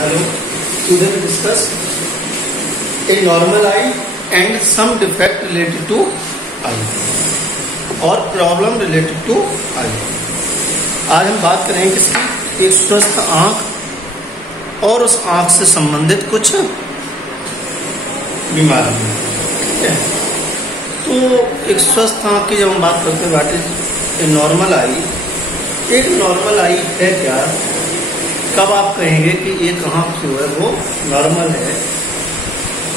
Hello. Today we discuss a normal eye and some defect related to eye or problem related to eye. आज हम बात करेंगे किसकी? एक स्वस्थ आंख और उस आंख से संबंधित कुछ बीमारियां। ठीक है, तो एक स्वस्थ आंख की जब हम बात करते हैं व्हाट इज ए नॉर्मल आई, एक नॉर्मल आई है क्या? कब आप कहेंगे कि ये कहाँ जो है वो नॉर्मल है?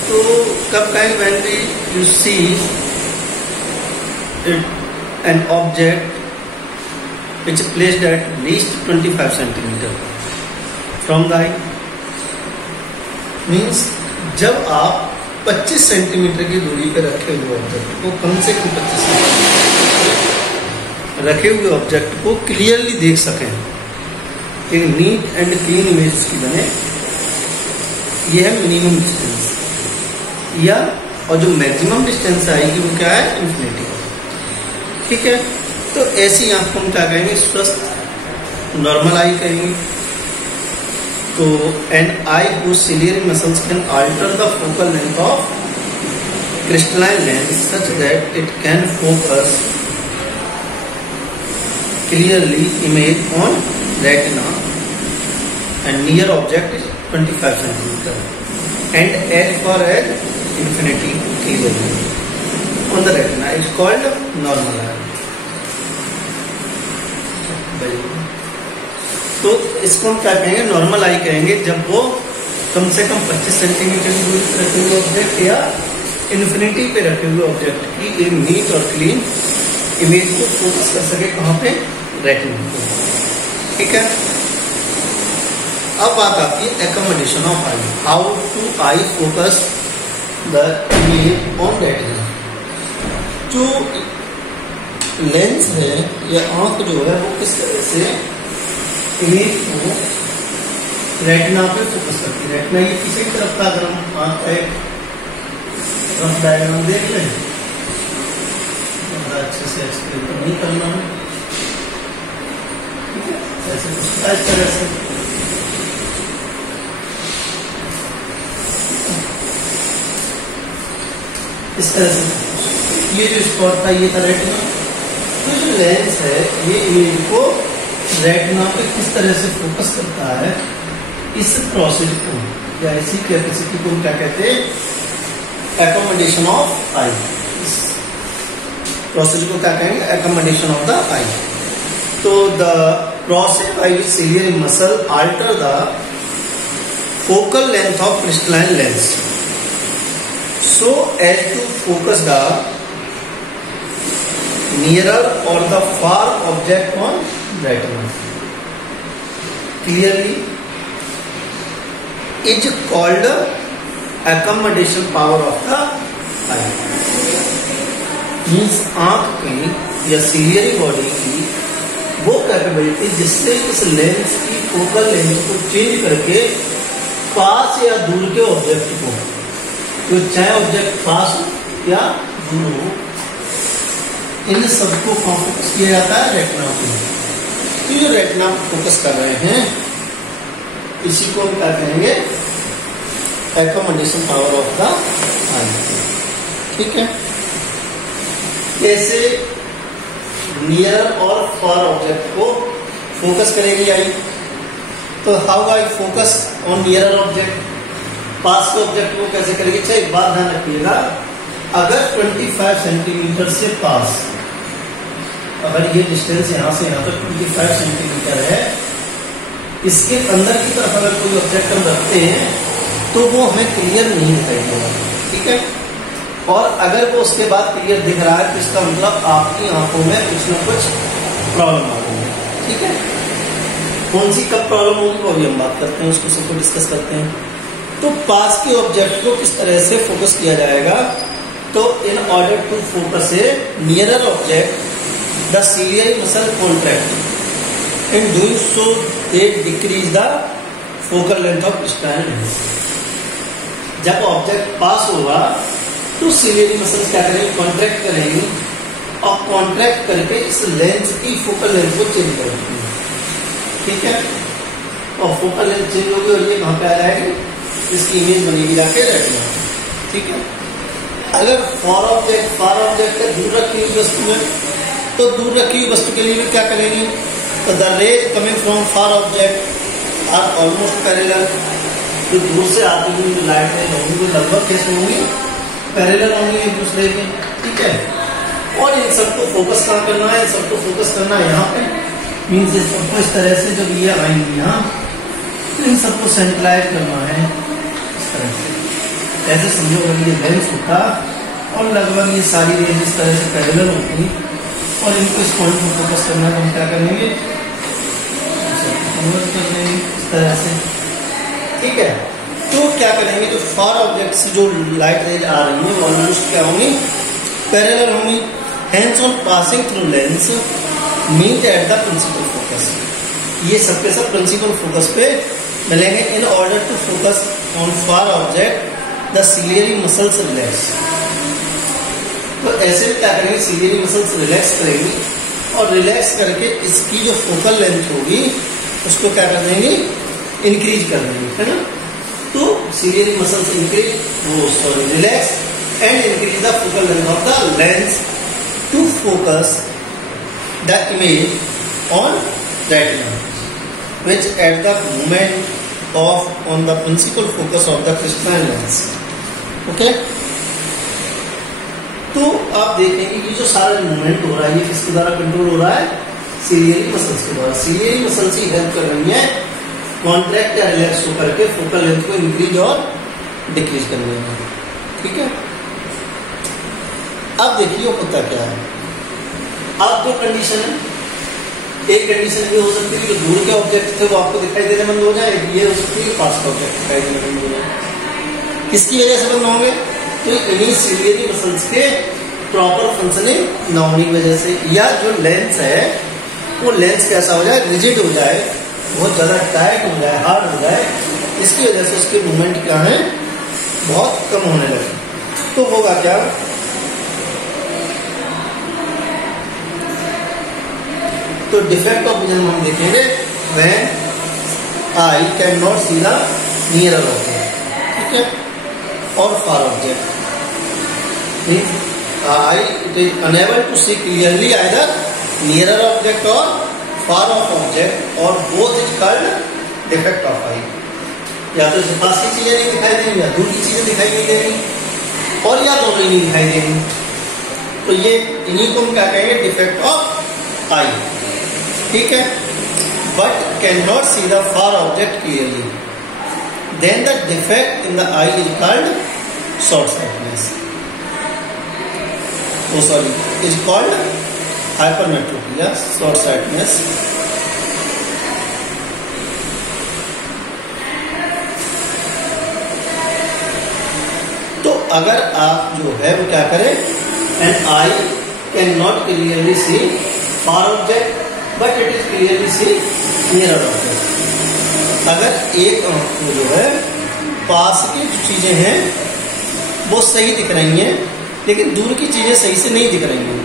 तो कब कहेंगे? When we you see an object which is placed at least 25 centimeter from the eye, means जब आप 25 सेंटीमीटर की दूरी पर रखे हुए ऑब्जेक्ट को, कम से कम 25 सेंटीमीटर रखे हुए ऑब्जेक्ट को क्लियरली देख सकें, एक नीट एंड क्लीन इमेज उसकी बने, यह है मिनिमम डिस्टेंस। या और जो मैक्सिमम डिस्टेंस आएगी वो क्या है? इन्फिनिटी। ठीक है, तो ऐसी आंख को हम क्या कहेंगे? स्वस्थ नॉर्मल आई कहेंगे। तो an eye whose ciliary muscles can alter the focal length of crystalline lens such that it can focus clearly image on retina and near object is 25 centimeter and as far as infinity clearly on the retina is called normal eye. तो इसको हम क्या कहेंगे? Normal eye कहेंगे जब वो कम से कम 25 centimetre की दूरी पर रखे हुए ऑब्जेक्ट या इन्फिनिटी पे रखे हुए ऑब्जेक्ट की एक नीट और क्लीन इमेज को फोकस कर सके। कहाँ पे? रेटिना पे। ठीक है, अब बात आती है accommodation of eye. How to eye focus the image on retina. जो लेंस है या आंख जो है वो किस तरह से इमेज को रेटिना पे फोकस करती है। रेटिना ये किसी तरफ का, अगर हम आंख का एक रफ डायग्राम देख लें, अच्छे से एक्सप्लेन नहीं करना है, ऐसे कुछ इस तरह से ये जो स्पॉट था ये था रेटिना। तो जो लेंस है ये इमेज को रेटिना पे किस तरह से फोकस करता है, इस प्रोसेस को या इसी कैपेसिटी को क्या कहते हैं? एकोमोडेशन ऑफ आई। इस प्रोसेस को क्या कहेंगे? एकोमोडेशन ऑफ द आई। तो the process by which ciliary muscle alter the focal length of crystalline lens so as to focus the nearer or the far object on retina clearly is called accommodation power of the eye. means आंख की या ciliary body की वो capability जिससे इस lens की focal length को change करके पास या दूर के ऑब्जेक्ट को, तो चाहे ऑब्जेक्ट पास हो या दूर हो, इन सबको फोकस किया जाता है रेटिना पे। तो जो रेटिना फोकस कर रहे हैं इसी को हम क्या कहेंगे? एकोमोडेशन पावर ऑफ द आई। ठीक है, कैसे नियर और फार ऑब्जेक्ट को फोकस करेगी आई? तो how eye focus on near object? पास के ऑब्जेक्ट को कैसे करेगी? अच्छा, एक बात ध्यान रखिएगा, अगर 25 सेंटीमीटर से पास, अगर ये डिस्टेंस यहां से यहां तक 25 सेंटीमीटर है, इसके अंदर की तरफ अगर कोई ऑब्जेक्ट हम रखते हैं तो वो हमें क्लियर नहीं दिखाई देगा। ठीक है, और अगर वो उसके बाद क्लियर दिख रहा है तो इसका मतलब आपकी आंखों में कुछ ना कुछ प्रॉब्लम आ रही है। ठीक है, कौन सी कब प्रॉब्लम होगी वो भी हम बात करते हैं, उसको सबको डिस्कस करते हैं। तो पास के ऑब्जेक्ट को किस तरह से फोकस किया जाएगा? तो in order to focus a nearer object the ciliary muscle contract in doing so they decrease the focal length of crystalline lens. जब ऑब्जेक्ट पास होगा तो सिलियरी मसल्स क्या करेंगे? कॉन्ट्रैक्ट करेंगे और कॉन्ट्रैक्ट करके इस लेंस की फोकल लेंथ को चेंज करेंगे। ठीक है, और फोकल लेंथ चेंज होगी और ये कहाँ पे आ जाएगी, इसकी इमेज बनेगी जाके रेटिना। ठीक है, अगर फार ऑब्जेक्ट का दूर रखी हुई वस्तु है तो दूर रखी हुई वस्तु के लिए भी क्या करेंगी, तो the rays coming from far object are almost parallel. जो दूर से आती हुई जो लाइट रेज होंगी वो लगभग कैसे होंगी, पैरेलल होंगी एक दूसरे के। ठीक है, और इन सबको फोकस कहाँ करना है, इन सबको फोकस करना है यहाँ पे, मीन्स इस सबको इस तरह से जब ये आएंगी यहाँ तो इन सबको सेंट्रलाइज करना है इस तरह से। ऐसे समझो अगर ये लेंस होता और लगभग ये सारी रेंज इस तरह से पैरेलल होती और इनको इस पॉइंट को फोकस करना है तो हम क्या करेंगे, कन्वर्ट कर देंगे इस तरह से। ठीक है, तो क्या करेंगे, जो फार ऑब्जेक्ट से जो लाइट रेज आ रही है वो ऑलमोस्ट क्या होंगी, पैरेलल होंगी। Hence on passing through lens meet at the principal focus, ये सबके सब प्रिंसिपल फोकस पे मिलेंगे। In order to focus on far object the ciliary muscles relax, तो ऐसे में क्या करेंगे, सिलियरी मसल्स रिलैक्स करेंगी और रिलैक्स करके इसकी जो फोकल लेंथ होगी उसको क्या कर देंगे, इंक्रीज कर देंगे, है ना। तो सिलियरी मसल्स इंक्रीज, वो sorry relax and increase the focal length of the lens to focus the image on retina, which at the moment on the principal focus of the crystalline lens. Okay? तो आप देखेंगे ये जो सारा movement हो रहा है ये किसके द्वारा कंट्रोल हो रहा है, सिलियरी मसल्स के द्वारा। सिलियरी मसल्स ही हेल्प कर रही है कॉन्ट्रैक्ट या रिलैक्स होकर के फोकल लेंथ को इंक्रीज और डिक्रीज करने में। ठीक है, अब देखिए होता क्या है। अब दो कंडीशन है, एक कंडीशन ये हो सकती है कि दूर के ऑब्जेक्ट थे वो आपको दिखाई देने बंद हो जाए, ये हो सकती है कि पास का ऑब्जेक्ट दिखाई देने बंद हो जाए। किसकी वजह से बंद होंगे, तो इन्हीं सिलियरी मसल्स के प्रॉपर फंक्शनिंग ना होने की वजह से, या जो लेंस है वो लेंस कैसा हो जाए, रिजिड हो जाए, बहुत ज्यादा टाइट हो जाए, हार्ड हो जाए, इसकी वजह से उसके मूवमेंट क्या है, बहुत कम होने लगे। तो होगा क्या, तो डिफेक्ट ऑफ विजन हम देखेंगे when I can not see the nearer object. ठीक है, और far object, I it is unable to see clearly either nearer object और फार ऑफ ऑब्जेक्ट, और both is called defect of eye. या तो पास की चीजें नहीं दिखाई देंगी या दूर की चीजें दिखाई नहीं देंगी, और या दोनों ही नहीं दिखाई देंगी। तो ये इन्हीं को हम क्या कहेंगे, डिफेक्ट ऑफ आई। ठीक है, but can not see the far object clearly, then the defect in the eye is called short sightedness, oh sorry is called hypermetropia, short sightedness. तो अगर आप जो है वो क्या करें, an eye can not clearly see far object but it is clearly see nearer object. अगर एक आंख को जो है पास की जो चीजें हैं वो सही दिख रही हैं लेकिन दूर की चीजें सही से नहीं दिख रही हैं,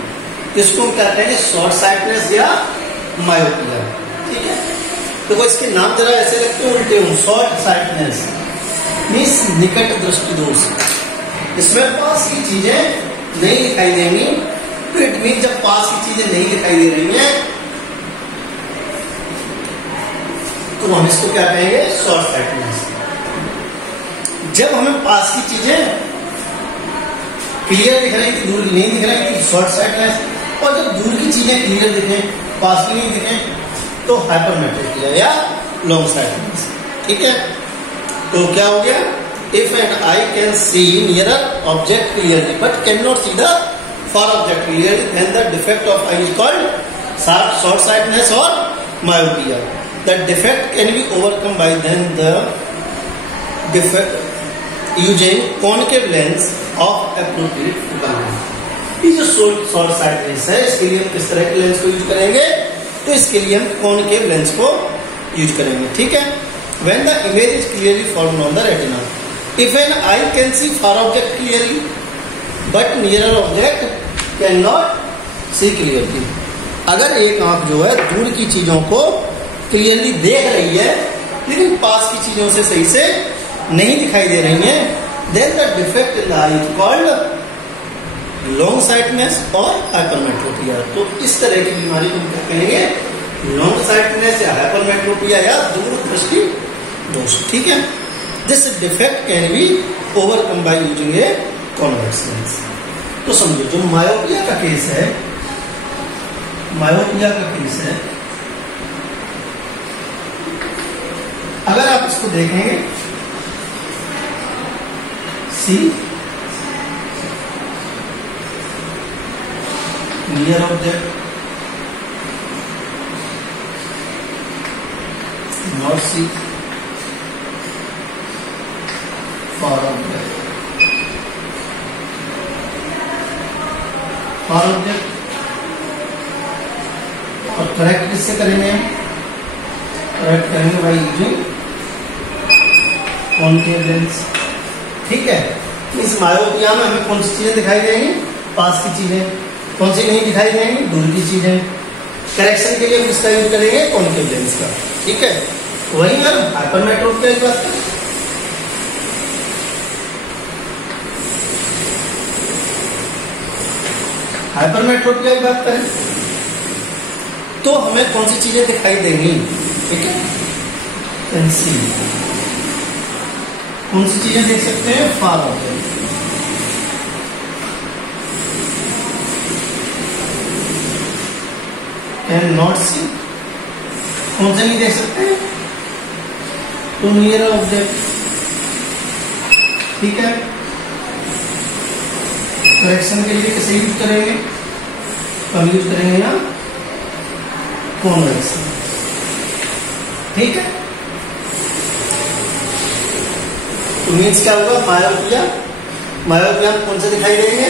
तो इसको हम कहते हैं शॉर्ट साइटनेस या मायोपिया। ठीक है, तो इसके नाम जरा ऐसे लगते हैं उल्टे हूं। शॉर्ट साइटनेस मीन्स निकट दृष्टि दोष, इसमें पास की चीजें नहीं दिखाई देंगी। तो इट मीन जब पास की चीजें नहीं दिखाई दे रही हैं तो हम इसको क्या कहेंगे, शॉर्ट साइटनेस। जब हमें पास की चीजें क्लियर दिख रही थी, दूर की नहीं दिख रही थी, शॉर्ट साइटनेस। और जब दूर की चीजें क्लियर दिखे, पास की नहीं दिखे, तो हाइपरमेट्रोपिया या लॉन्ग साइटनेस। ठीक है, तो क्या हो गया, if an eye can see nearer object clearly but can not see the far object clearly, then the defect of eye is called short sightedness और myopia. The defect can be overcome by then the defect using concave lens of appropriate focal length। ये जो short sightedness है इसके लिए हम किस तरह के लेंस को यूज करेंगे, तो इसके लिए हम कॉनकेव लेंस को यूज करेंगे। ठीक है, when the image is clearly formed on the retina, if an eye can see far object clearly but nearer object cannot see clearly, अगर एक आंख जो है दूर की चीजों को क्लियरली देख रही है लेकिन पास की चीजों से सही से नहीं दिखाई दे रही हैं, then the defect is called long sightedness और हाइपरमेट्रोपिया। तो इस तरह की बीमारी को क्या कहेंगे, लॉन्ग साइटनेस या हाइपरमेट्रोपिया या दूरदृष्टि दोष। ठीक है, this defect can be overcome by using a convex lens. तो समझो जो मायोपिया का केस है, मायोपिया का केस है, अगर आप इसको देखेंगे, see near object, not see far object, far object, और करेक्ट किससे करेंगे, करेक्ट करेंगे बाई यूजिंग कॉन्केव लेंस। ठीक है, इस मायोपिया में हमें कौन सी चीजें दिखाई देंगी, पास की चीजें, कौन सी नहीं दिखाई देंगी, दूर की चीजें। करेक्शन के लिए हम इसका यूज करेंगे कॉन्केव लेंस का। ठीक है, वही हम हाइपरमेट्रोपिया की बात करें, हाइपरमेट्रोपिया की बात करें तो हमें कौन सी चीजें दिखाई देंगी। ठीक है, कौन सी चीजें देख सकते हैं, फार ऑब्जेक्ट, कैन नॉट सी, कौन से नहीं देख सकते हैं, टू नियर ऑब्जेक्ट। ठीक है, करेक्शन के लिए किसे यूज करेंगे, हम यूज करेंगे यहाँ कॉन्वेक्स। ठीक है, तो मीन्स क्या होगा, मायोपिया, मायोपिया कौन से दिखाई देंगे,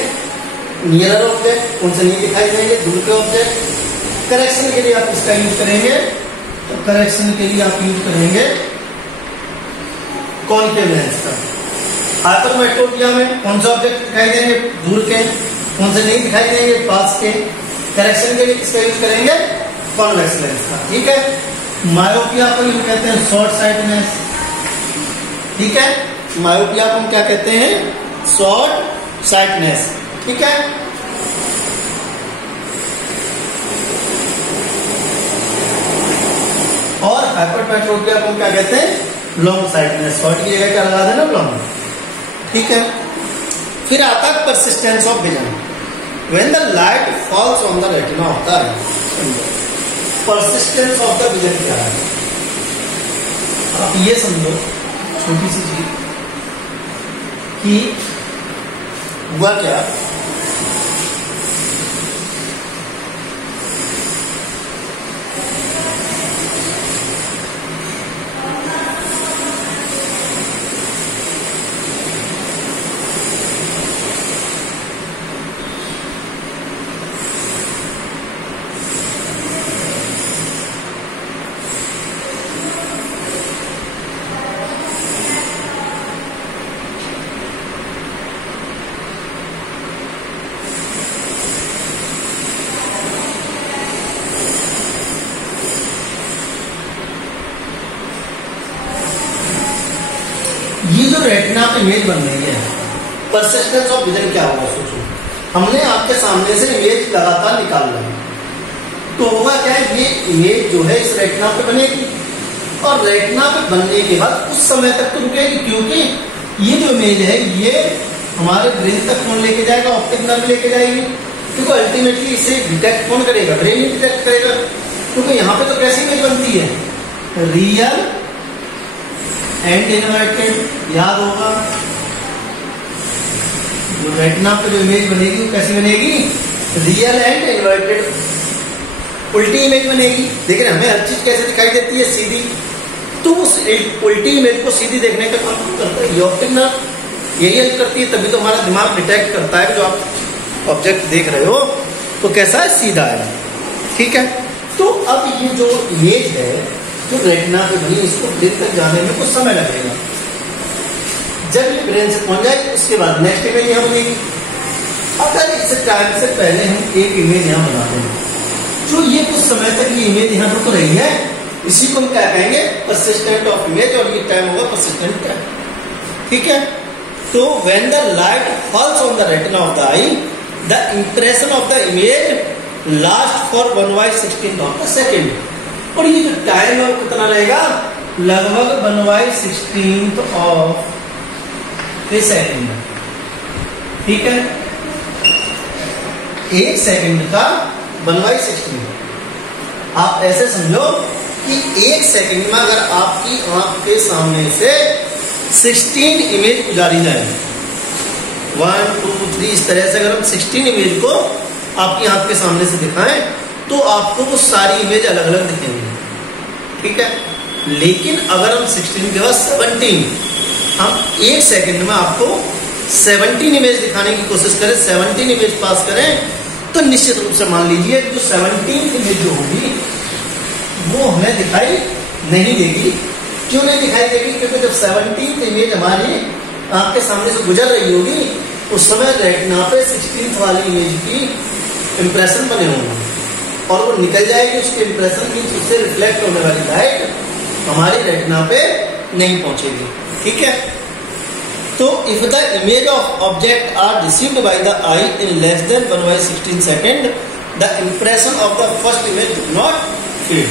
नियर ऑब्जेक्ट, कौन से नहीं दिखाई देंगे, दूर के ऑब्जेक्ट। करेक्शन के लिए आप इसका यूज करेंगे, तो करेक्शन के लिए आप यूज करेंगे कॉन्केव लेंस का। हाइपरमेट्रोपिया में कौन से ऑब्जेक्ट दिखाई देंगे, दूर के, कौन से नहीं दिखाई देंगे, पास के। करेक्शन के लिए इसका यूज करेंगे कॉन्वेक्स लेंस का। ठीक है, मायोपिया को यूज कहते हैं शॉर्ट साइटनेस। ठीक है, मायोपिया को हम क्या कहते हैं, शॉर्ट साइटनेस। ठीक है, और हाइपरमेट्रोपिया को हम क्या कहते हैं, लॉन्ग साइटनेस। शॉर्ट की जगह क्या लगा देना, लॉन्ग। ठीक है, फिर आता है persistence of vision, when the light falls on the retina होता है। परसिस्टेंस ऑफ द विजन क्या है, आप ये समझो छोटी सी चीज कि हुआ क्या, ये जो रेटिना पे इमेज बन रही है, परसिस्टेंस ऑफ विजन क्या होगा, सोचो। हमने आपके सामने से इमेज लगातार निकाल ली, तो होगा क्या है, ये इमेज जो है इस रेटिना पे बनेगी, और रेटिना पे बनने के बाद कुछ समय तक तो रुकेगी, क्योंकि ये जो इमेज है ये हमारे ब्रेन तक कौन लेके जाएगा, ऑप्टिक नर्व लेके जाएगी। क्योंकि अल्टीमेटली इसे डिटेक्ट कौन करेगा, ब्रेन ही डिटेक्ट करेगा। क्योंकि यहाँ पे तो कैसी इमेज बनती है, रियल एंड इन्वर्टेड, याद होगा। जो रेटिना पे जो इमेज बनेगी वो कैसी बनेगी, रियल एंड इन्वर्टेड, उल्टी इमेज बनेगी। लेकिन हमें हर चीज कैसे दिखाई देती है, सीधी। तो उस उल्टी इमेज को सीधी देखने का काम करता है ऑप्टिक नर्व, यही हेल्प करती है। तभी तो हमारा दिमाग डिटेक्ट करता है जो आप ऑब्जेक्ट देख रहे हो तो कैसा है, सीधा है। ठीक है, तो अब ये जो इमेज है जो रेटिना पे बनी, इसको ब्रेन तक जाने में कुछ समय लगेगा। जब ये ब्रेन से पहुंच जाएगी उसके बाद नेक्स्ट इमेज यहाँ बनेगी। अगर इस टाइम से पहले हम एक इमेज यहाँ बनाते हैं, जो ये कुछ समय तक ये इमेज यहाँ रुक रही है, इसी को हम क्या कहेंगे, परसिस्टेंट ऑफ इमेज, और ये टाइम होगा परसिस्टेंट टाइम। ठीक है, तो when the light falls on the retina of the I, the impression of the image last for 1/16 of the second. और ये जो टाइम है कितना रहेगा, लगभग 1/16 ऑफ ए सेकेंड। ठीक है, 1 सेकेंड का 1/16। आप ऐसे समझो कि 1 सेकेंड में अगर आपकी आंख के सामने से 16 इमेज गुजारी जाए, 1 2 3 इस तरह से अगर हम 16 इमेज को आपकी आंख के सामने से दिखाएं तो आपको वो सारी इमेज अलग अलग दिखेंगी। ठीक है, लेकिन अगर हम 16 के बाद 17, हम 1 सेकेंड में आपको 17 इमेज दिखाने की कोशिश करें, 17 इमेज पास करें, तो निश्चित रूप से मान लीजिए जो 17 इमेज जो होगी वो हमें दिखाई नहीं देगी। क्यों नहीं दिखाई देगी, क्योंकि जब 17 इमेज हमारी आंख के सामने से गुजर रही होगी उस समय रेटिना पे 16 वाली इमेज की इंप्रेशन बने होंगे और वो निकल जाएगी, उसके इंप्रेशन की उससे रिफ्लेक्ट होने वाली लाइट हमारी रेटिना पे नहीं पहुंचेगी। ठीक है, तो if the image of object are received by the eye in less than 1/16 second, the impression of the first image do not fade.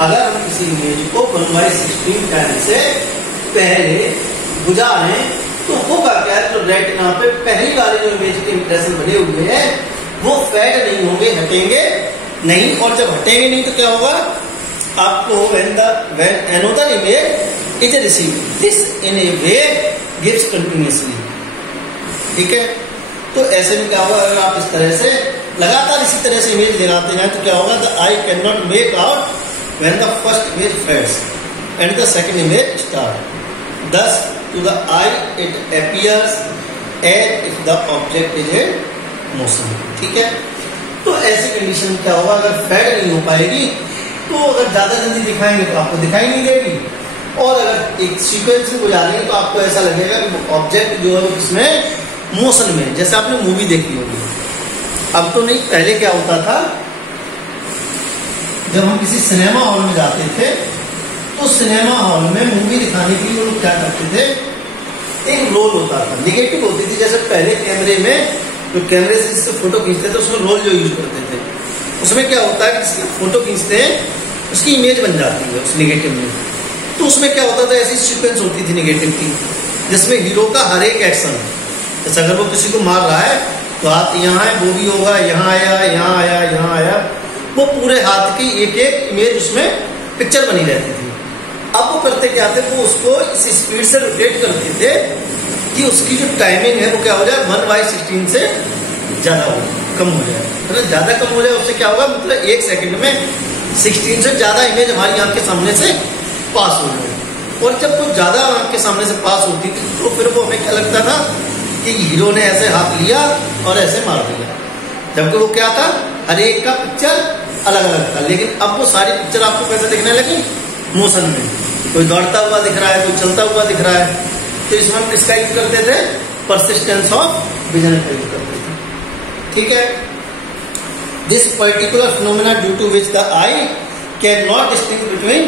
अगर हम किसी इमेज को 1/16 टाइम से पहले गुजारें तो होगा क्या, जो रेटिना पे पहली वाली जो इमेज के इंप्रेशन बने हुए हैं वो फेड नहीं होंगे, हटेंगे नहीं, और जब हटेंगे नहीं तो क्या होगा, आपको when another image is received, this in a way gives continuously। ठीक है, तो ऐसे में क्या होगा, अगर आप इस तरह से लगातार इसी तरह से इमेज लगाते जाए तो क्या होगा, the eye cannot make out when the first image fades and the second image starts, thus to the eye it appears as if the object is in motion। ठीक है, तो ऐसी कंडीशन क्या होगा, अगर फेड नहीं हो पाएगी तो अगर ज्यादा जल्दी दिखाएंगे तो आपको दिखाई नहीं देगी, और अगर एक सीक्वेंस में गुजारेंगे तो आपको ऐसा लगेगा कि ऑब्जेक्ट जो है इसमें मोशन में, जैसे आपने मूवी देखी होगी। अब तो नहीं, पहले क्या होता था, जब हम किसी सिनेमा हॉल में जाते थे तो सिनेमा हॉल में मूवी दिखाने के लिए वो लोग क्या करते थे, एक रोल होता था, निगेटिव होती थी। जैसे पहले कैमरे में जो कैमरे से जिससे फोटो खींचते थे उसमें रोल जो यूज करते थे, उसमें क्या होता है कि जिसकी फोटो खींचते हैं उसकी इमेज बन जाती है उस निगेटिव में। तो उसमें क्या होता था, ऐसी सीक्वेंस होती थी निगेटिव की जिसमें हीरो का हर एक एक्शन, जैसे अगर वो किसी को मार रहा है तो हाथ यहाँ है, वो भी होगा, यहाँ आया, यहाँ आया, यहाँ आया, वो पूरे हाथ की एक एक इमेज उसमें पिक्चर बनी रहती थी। अब वो करते क्या थे, वो उसको इस स्पीड से रोटेट करते थे कि उसकी जो टाइमिंग है वो क्या हो जाए, 1/16 से ज्यादा हो, कम हो जाए, मतलब ज्यादा कम हो जाए। उससे क्या होगा, मतलब 1 सेकंड में 16 से ज्यादा इमेज हमारी आंख के सामने से पास हो जाए। और जब वो ज्यादा आंख के सामने से पास होती थी तो फिर वो हमें क्या लगता था कि हीरो ने ऐसे हाथ लिया और ऐसे मार दिया, जबकि वो क्या था, हर एक का पिक्चर अलग अलग था। लेकिन अब वो सारी पिक्चर आपको कैसे दिखने लगी, मोशन में, कोई दौड़ता हुआ दिख रहा है, कोई चलता हुआ दिख रहा है। तो इसमें हम किसका यूज करते थे, परसिस्टेंस ऑफ विजन का यूज करते थे। ठीक है, this particular phenomena due to which the eye can not distinguish between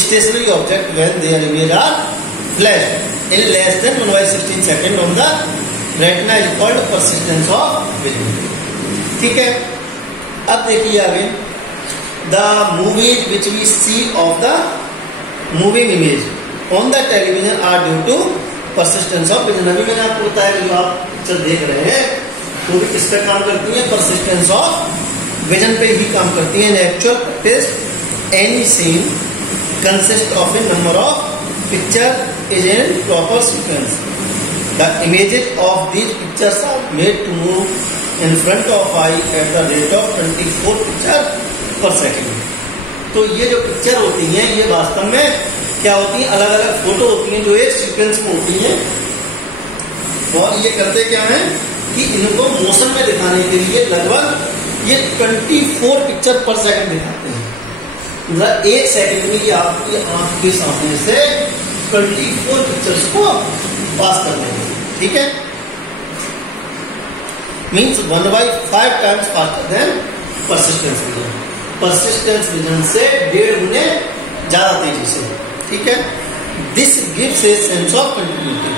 stationary object when their image are flash in less than 1/16 second on the retina is called persistence of vision. ठीक है, अब देखिए आगे, the movies which we see of the moving image on the television are due to persistence of vision. अभी मैंने आपको बताया कि जो आप पिक्चर देख रहे हैं वो भी किस पे काम करती है, परसिस्टेंस ऑफ विजन पे ही काम करती है। Actual practice any scene consist of a number of picture is in proper sequence. The images of these pictures are made to move in front of eye at the rate of 24 picture per second. तो ये जो picture होती हैं ये वास्तव में क्या होती है, अलग अलग फोटो होती हैं जो एक सीक्वेंस में होती हैं, और ये करते क्या है कि इनको मोशन में दिखाने के लिए लगभग ये 24 पिक्चर पर सेकंड दिखाते हैं। मतलब 1 सेकंड में ये आपकी आंख के सामने से 24 पिक्चर्स को पास कर देंगे। ठीक है, means 1/5 times faster than persistence vision. Persistence vision से 1.5 गुने ज्यादा तेजी से, ठीक है। This gives a sense of continuity,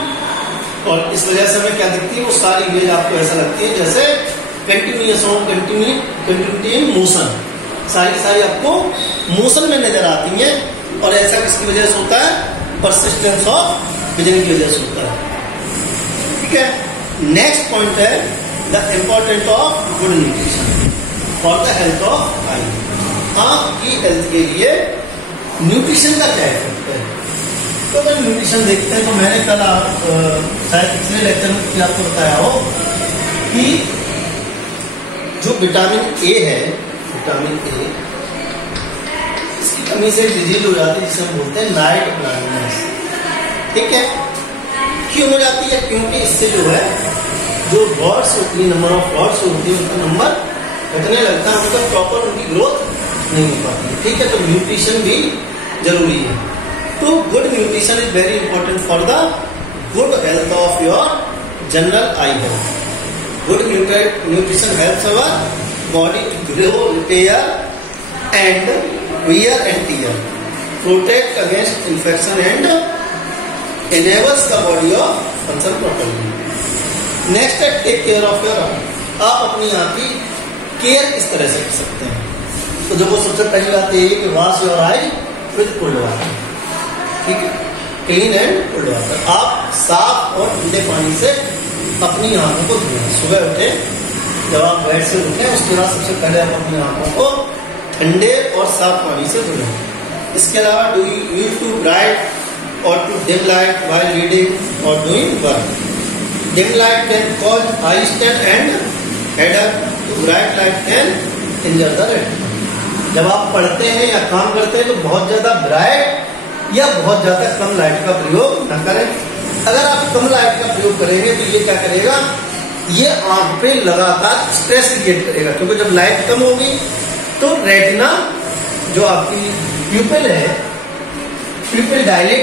और इस वजह से हमें क्या दिखती है, वो सारी इमेज आपको ऐसा लगती है जैसे कंटिन्यूटी इन मोशन, सारी आपको मोशन में नजर आती है। और ऐसा किसकी वजह से होता है, परसिस्टेंस ऑफ विजन की वजह से होता है, ठीक है। नेक्स्ट पॉइंट है the important of good nutrition for the health of eye. आंख की हेल्थ के लिए न्यूट्रिशन का क्या इफेक्ट है। तो अगर न्यूट्रिशन देखते हैं तो मैंने कल शायद पिछले लेक्चर में आपको बताया हो कि जो विटामिन ए है, विटामिन ए, इसकी कमी से डिजीज हो जाती है जिसे हम बोलते हैं नाइट ब्लाइंडनेस, ठीक है। क्यों हो जाती है, क्योंकि इससे जो है जो बर्ड्स होती है, नंबर ऑफ बर्ड्स होती है, उनका नंबर घटने लगता है, उनका प्रॉपर उनकी ग्रोथ नहीं हो पाती, ठीक है। तो न्यूट्रिशन भी जरूरी है। तो good nutrition is very important for the good health of your general eye health. Good nutrition helps our body to grow, repair and wear and tear, protect against infection and enables the body of function properly. Next है take care of your eye. आप अपनी आँख की care किस तरह से कर सकते हैं। तो जब वो सबसे पहली बात ये है कि wash your I with cold water, ठीक है, क्लीन एंड कोल्ड वाटर। आप साफ और ठंडे पानी से अपनी आंखों को धोएं। सुबह उठे, जब आप बेड से उठे उसके बाद सबसे पहले आप अपनी आंखों को ठंडे और साफ पानी से धोएं। इसके अलावा do you use to bright और to dim light while reading और doing work. Dim light can cause eye strain and headache, तो bright light can injure the retina. जब आप पढ़ते हैं या काम करते हैं तो बहुत ज्यादा ब्राइट या बहुत ज्यादा कम लाइट का प्रयोग न करें। अगर आप कम लाइट का प्रयोग करेंगे तो ये क्या करेगा, ये आंख पे लगातार स्ट्रेस क्रिएट करेगा, क्योंकि जब लाइट कम होगी तो रेटिना जो आपकी प्यूपिल है, प्यूपिल डायलेट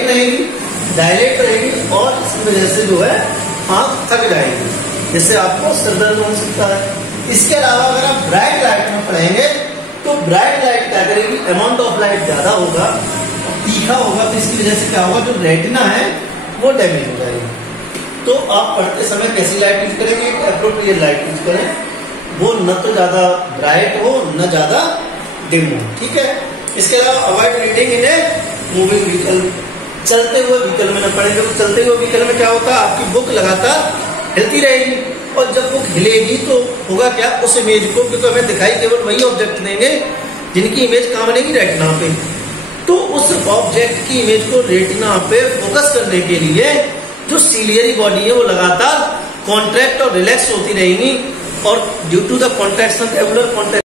रहेगी और इस वजह से जो है आंख थक जाएगी, जिससे आपको सिरदर्द हो सकता है। इसके अलावा अगर आप ब्राइट लाइट में पढ़ेंगे तो ब्राइट लाइट क्या करेगी, अमाउंट ऑफ लाइट ज्यादा होगा, तीखा होगा, तो इसकी वजह से क्या होगा, जो रेटिना है वो डैमेज हो जाएगी। तो आप पढ़ते समय कैसी लाइट यूज करेंगे, एप्रोप्रिएट लाइट यूज करें, वो न तो ज्यादा ब्राइट हो न ज्यादा डिम हो, ठीक है। इसके अलावा avoid reading in a moving vehicle, चलते हुए व्हीकल में न पढ़ेंगे। तो चलते हुए व्हीकल में क्या होता है, आपकी बुक लगातार हिलती रहेगी, और जब बुक हिलेगी तो होगा क्या, उस इमेज को, क्योंकि हमें दिखाई केवल वही ऑब्जेक्ट देंगे जिनकी इमेज कहाँ बनेगी, रेटिना पे। तो उस ऑब्जेक्ट की इमेज को रेटिना पे फोकस करने के लिए जो सीलियरी बॉडी है वो लगातार कॉन्ट्रैक्ट और रिलैक्स होती रहेगी, और due to the contraction, regular contract